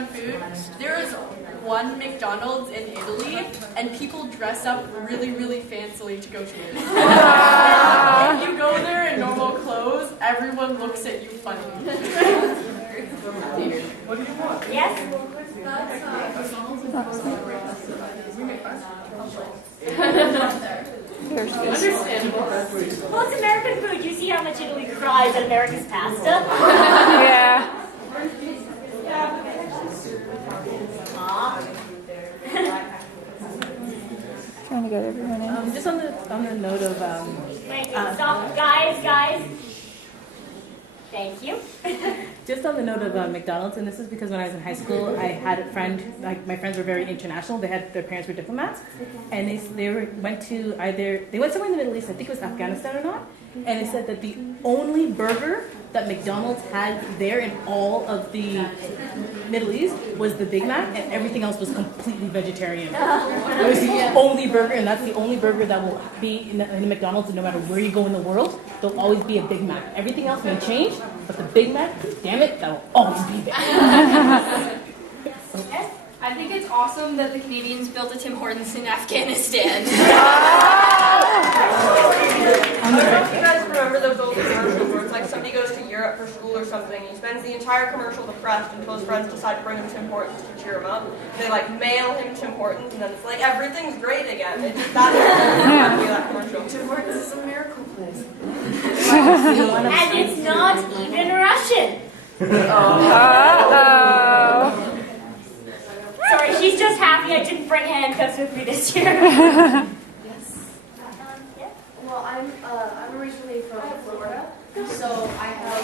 on food. There is one McDonald's in Italy, and people dress up really, really fancily to go to it. If you go there in normal clothes, everyone looks at you funny. What do you want? Yes? Understandable. Well, it's American food. You see how much Italy cries at America's pasta? Yeah. Trying to get everyone in. Just on the note of Wait, stop. Guys. Thank you. just on the note of McDonald's, and this is because when I was in high school, I had a friend. Like my friends were very international. Their parents were diplomats, and went somewhere in the Middle East. I think it was Afghanistan or not. And they said that the only burger that McDonald's had there in all of the Middle East was the Big Mac, and everything else was completely vegetarian. It was the only burger, and that's the only burger that will be in a McDonald's, and no matter where you go in the world, there'll always be a Big Mac. Everything else may change, but the Big Mac, damn it, that will always be there. I think it's awesome that the Canadians built a Tim Hortons in Afghanistan. I don't know if you guys remember those old commercials where it's like somebody goes to Europe for school or something, he spends the entire commercial depressed until his friends decide to bring him Tim Hortons to cheer him up. They like mail him Tim Hortons and then it's like everything's great again. It just that's that commercial. Tim Hortons is a miracle place. And it's not even Russian. Uh-oh. Sorry, she's just happy I didn't bring handcuffs with me this year. Yes. Well, I'm originally from Florida, so I have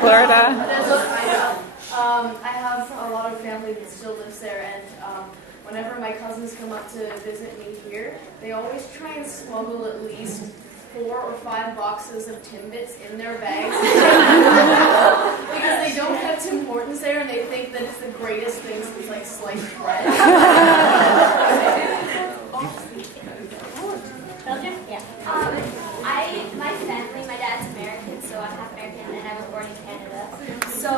Florida. I have a lot of family that still lives there, and whenever my cousins come up to visit me here, they always try and smuggle at least 4 or 5 boxes of Timbits in their bags because they don't have Tim Hortons there, and they think that it's the greatest thing since like sliced bread. Belgium? Yeah. My family, my dad's American, so I'm half American, and I was born in Canada. So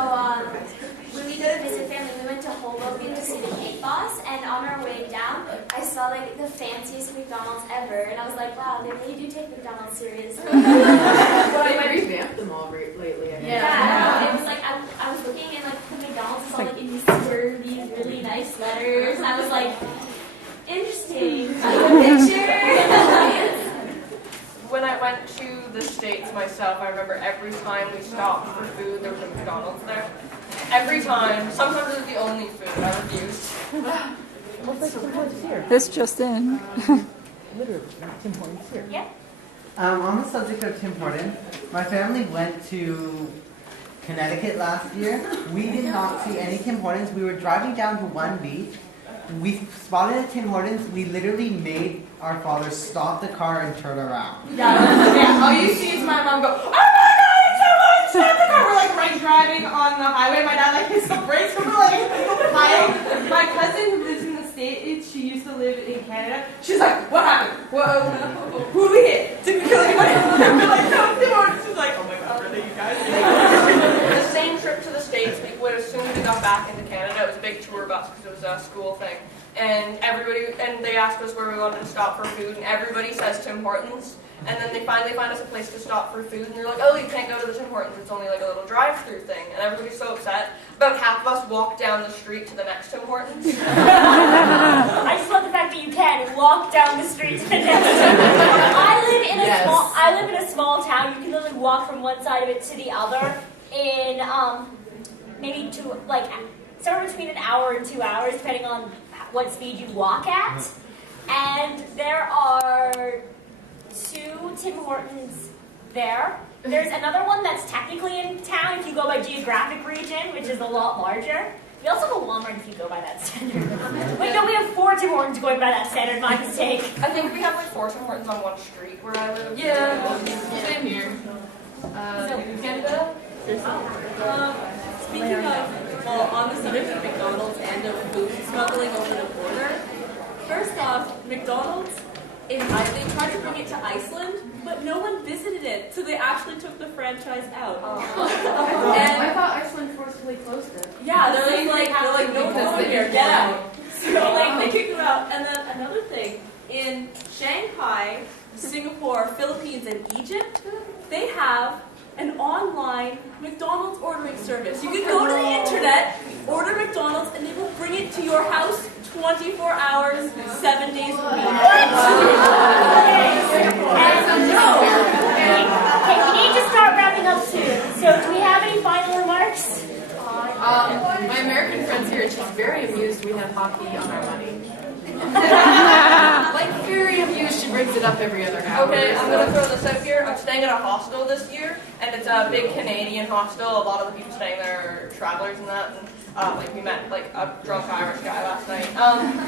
when we go to visit family, we went to Hoboken to see the Cake Boss, and on our way down, I saw like the fanciest McDonald's ever, and I was like, wow, they really do take McDonald's seriously. Well, they revamped them all lately. Yeah, it was like I was looking and like the McDonald's is all like in these curvy, really nice letters. I was like, interesting. Picture. When I went to the States myself, I remember every time we stopped for food, there was a McDonald's there. Every time. Sometimes it was the only food I refused. This just in. Literally, Tim Hortons here. Yeah. On the subject of Tim Hortons, my family went to Connecticut last year. We did not see any Tim Hortons. We were driving down to one beach. We spotted a Tim Hortons. We literally made our father stop the car and turn around. Yeah, all you see is my mom go, oh my god, someone stop the car! We're like right driving on the highway. My dad like hits the brakes and we're like flying. My cousin who lives in the States, she used to live in Canada. She's like, what happened? Who did we hit? Did we kill anybody? We're like, no, Tim Hortons. She's like, oh my god, really, you guys? The same trip to the States, as soon as we got back into Canada, it was a big tour bus because it was a school thing. And they asked us where we wanted to stop for food, and everybody says Tim Hortons. And then they finally find us a place to stop for food, and they're like, oh, you can't go to the Tim Hortons, it's only like a little drive-through thing. And everybody's so upset. About half of us walked down the street to the next Tim Hortons. I just love the fact that you can walk down the street to the next one. I live in a small town. You can literally walk from one side of it to the other in maybe somewhere between an hour and 2 hours, depending on what speed you walk at. And there are 2 Tim Hortons there. There's another one that's technically in town if you go by geographic region, which is a lot larger. We also have a Walmart if you go by that standard. Wait, no, we have 4 Tim Hortons going by that standard. My mistake. I think we have like 4 Tim Hortons on one street where I live. Yeah, same here. In Canada, speaking of, on the subject of McDonald's and of food smuggling over the border, first off, McDonald's they tried to bring it to Iceland, but no one visited it, so they actually took the franchise out. I thought Iceland forcibly closed it. Yeah, they're like no one here, get out. So like they kicked them out. And then another thing, in Shanghai, Singapore, Philippines, and Egypt, they have an online McDonald's ordering service. You can go to the internet, order McDonald's, and they will bring it to your house 24 hours, 7 days a week. Okay, we need to start wrapping up soon. So, do we have any final remarks? My American friend's here, and she's very amused we have hockey on our money. Like, very amused, she brings it up every other hour. Okay, I'm gonna throw this out here. I'm staying at a hostel this year, and it's a big Canadian hostel. A lot of the people staying there are travelers and that. And, like we met like a drunk Irish guy last night.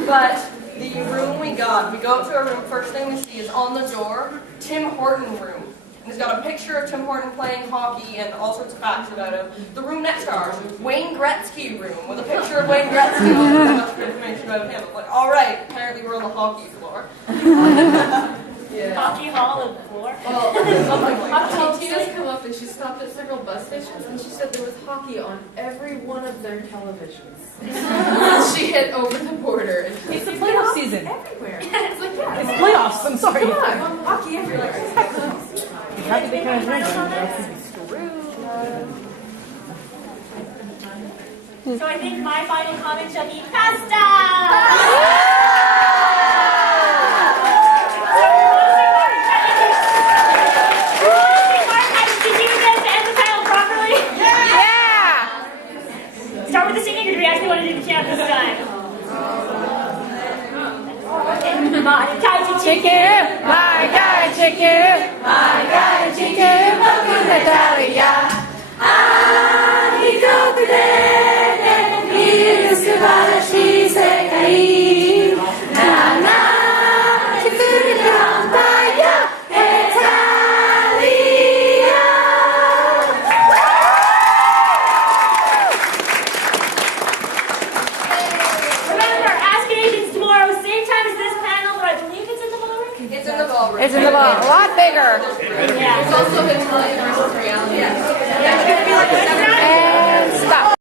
But the room we go up to our room. First thing we see is on the door, Tim Horton room. And it's got a picture of Tim Horton playing hockey and all sorts of facts about him. The room next to ours, Wayne Gretzky room, with a picture of Wayne Gretzky on it. Much information about him. I'm like, all right, apparently we're on the hockey floor. Hockey hall of floor. Tina's come up and she stopped at several bus stations and she said there was hockey on every one of their televisions. She hit over the border. And It's the playoff season. everywhere. It's like, yeah, It's playoffs. I'm sorry. come on, hockey everywhere. How did they kind of So, I think my final comment shall be pasta! Start with the singing, or do we actually want to do the chant this time? My guy Chicken, my guy chicken, my guy chicken, welcome to Hetalia. Remember, Ask Canadians tomorrow, same time as this panel, but I believe it's in the ballroom. It's in the ballroom. It's in the ball, a lot bigger. Yeah. It's also Hetalia versus reality. Yeah, it's gonna be like a 7